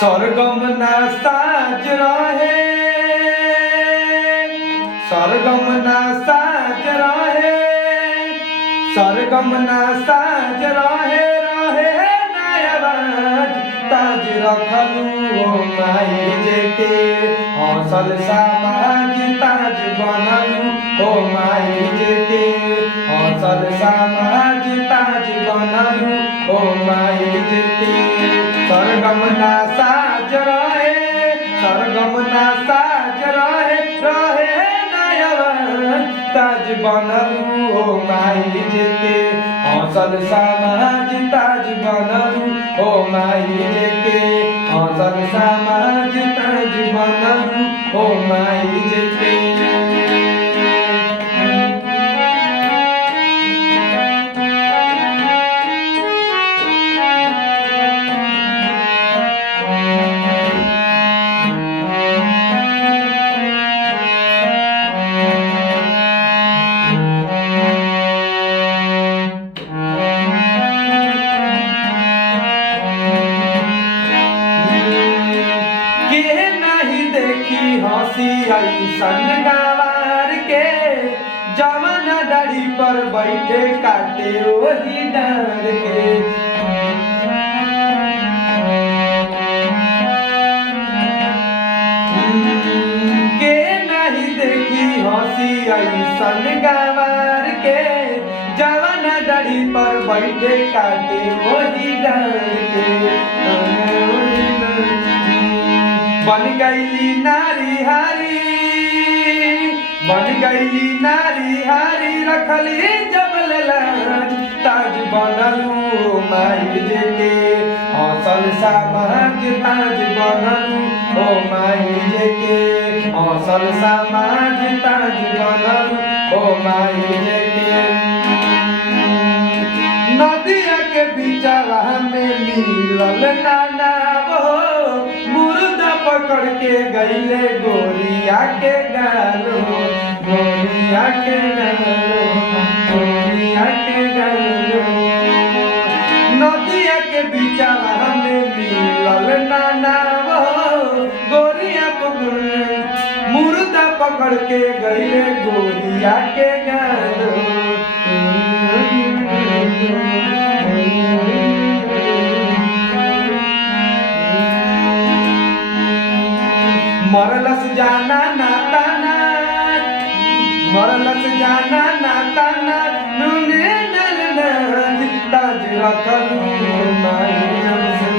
सरगम ना साज रहे, सरगम ना साज रहे, सरगम ना साज रहे, रहे नया बाज ताज रखलू ओ माई जेके हौसल समाज ताज बनलू ओ माई जेके हौसल समाज ताज बनलू ओ माई जेके सरगम ना साज रहे, सरगम ना साज रहे, रहे नया ताज बनलू ओ माई जेके हौसल समाज ताज बनलू ओ माई जेके हौसल समाज ताज बनलू ओ माई जेके। हंसी ऐसन गवार के जवन डाढ़ी पर बैठे काटे वही डार के नहीं देखी हंसी ऐसन गवार के जवन डाढ़ी पर बैठे काटे वही डार के बन गईली नारी हारी, बन गईली नारी हारी रखली जबल लाज ताज बनलू माई जेके हौसल समाज ताज बनलू ओ माई जेके हौसल समाज ताज बनलू ओ माई जेके। नदिया के बीचवा में मिलल नाना वो पकड़ के गईले गोरिया के गालो, गोरिया के गालो, गोरिया के गालो। नदिया के बीचवा में मिलल नाना वो गोरिया पकड़ मुर्दा पकड़ के गईले गोरिया के गालो। मरलस जाना नाता ना, मरलस जाना नाता ना नूने नल ताज रखलू माई जब से